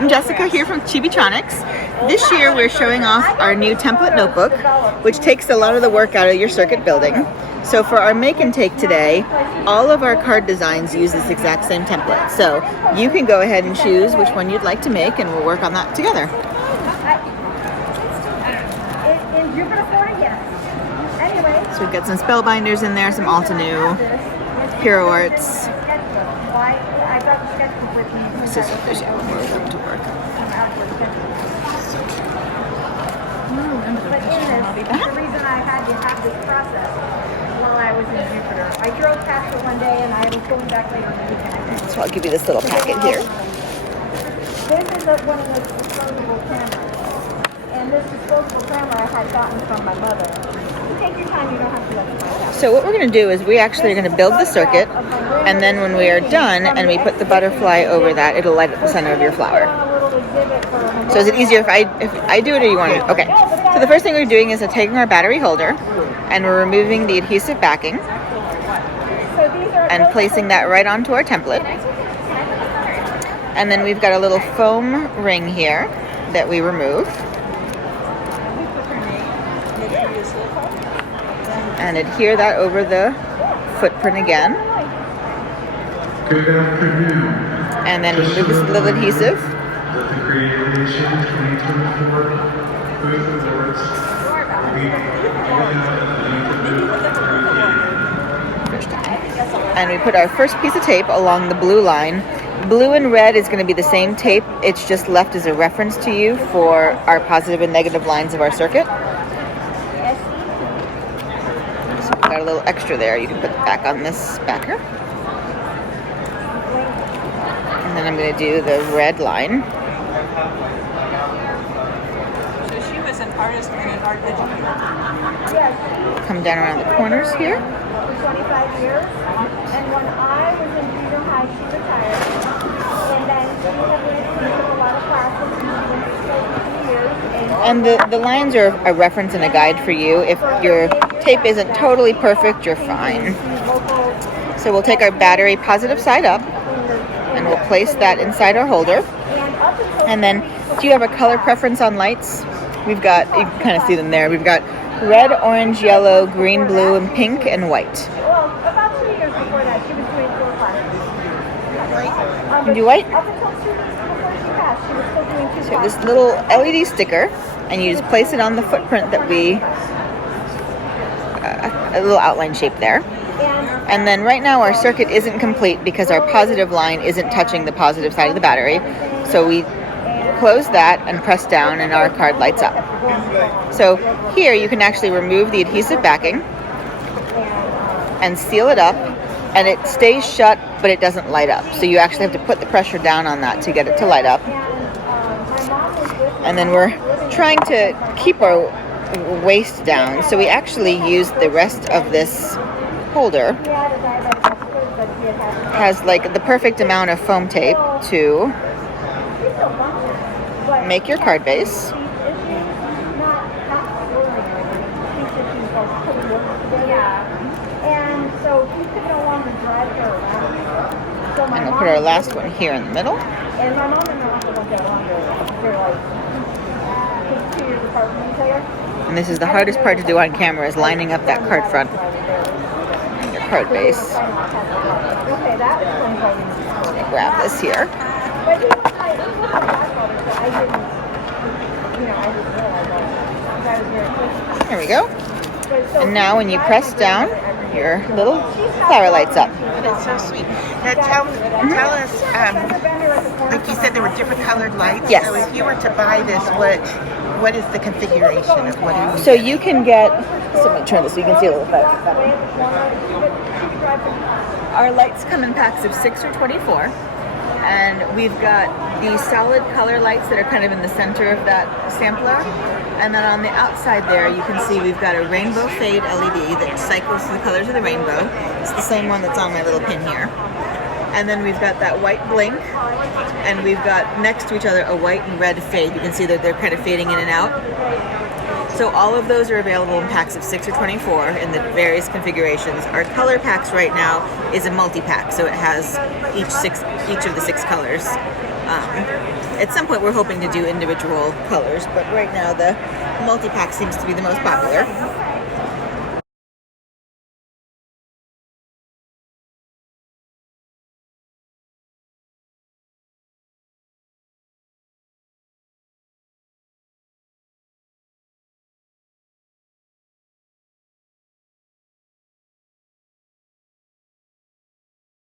I'm Jessica here from Chibitronics. This year we're showing off our new template notebook, which takes a lot of the work out of your circuit building. So for our make and take today, all of our card designs use this exact same template. So you can go ahead and choose which one you'd like to make, and we'll work on that together. So we've got some spellbinders in there, some Altenew, Hero Arts. Scissors, yeah, more of them to work. But in this, the reason I had to have this process while I was in Jupiter, I drove past it one day and I was going back later in the weekend. So I'll give you this little packet here. This is one of those disposable cameras. And this disposable camera I had gotten from my mother. You take your time, you don't have to let it go. So what we're going to do is we actually are going to build the circuit, and then when we are done and we put the butterfly over that, it'll light up the center of your flower. So is it easier if I do it, or you want to? Okay. So the first thing we're doing is taking our battery holder and we're removing the adhesive backing and placing that right onto our template. And then we've got a little foam ring here that we remove. And adhere that over the footprint again. Good afternoon. And then remove this little adhesive. The Creativation 2024 Booth Awards and we put our first piece of tape along the blue line. Blue and red is going to be the same tape. It's just left as a reference to you for our positive and negative lines of our circuit. So we've got a little extra there. You can put back on this backer. And then I'm going to do the red line. So she was an artist and an art educator. Come down around the corners here. For 25 years. And when I was in junior high, she retired. And then she went to a lot of classes. And she went for 2 years. And the lines are a reference and a guide for you. If your tape isn't totally perfect, you're fine. So we'll take our battery positive side up, and we'll place that inside our holder. And then, do you have a color preference on lights? We've got, you can kind of see them there. We've got red, orange, yellow, green, blue, and pink, and white. Well, about 2 years before that, she was doing 4 classes. You can do white? Up until before she passed, she was still doing 2 So classes. this little LED sticker, and you just place it on the footprint that we, a little outline shape there. And then right now our circuit isn't complete because our positive line isn't touching the positive side of the battery. So we close that and press down, and our card lights up. So here you can actually remove the adhesive backing and seal it up, and it stays shut, but it doesn't light up. So you actually have to put the pressure down on that to get it to light up. And then we're trying to keep our waste down, so we actually use the rest of this holder. Has like the perfect amount of foam tape to make your card base. And we'll put our last one here in the middle. And my mom and my uncle get along very like 2 years apart from each other. And this is the hardest part to do on camera, is lining up that card front and your card base. Okay, that was Grab this here. But even I was with my godfather, so I didn't, I didn't realize that. I was very quick. There we go. And now when you press down, your little flower lights up. That's so sweet. Now tell us, like you said, there were different colored lights. Yes. So if you were to buy this, what is the configuration of what do you So you can get, so let me turn this so you can see a little better. Our lights come in packs of 6 or 24. And we've got the solid color lights that are kind of in the center of that sampler. And then on the outside there, you can see we've got a rainbow fade LED that cycles through the colors of the rainbow. It's the same one that's on my little pin here. And then we've got that white blink, and we've got next to each other a white and red fade. You can see that they're kind of fading in and out. So all of those are available in packs of 6 or 24 in the various configurations. Our color packs right now is a multi-pack, so it has each of the 6 colors. At some point, we're hoping to do individual colors, but right now the multi-pack seems to be the most popular.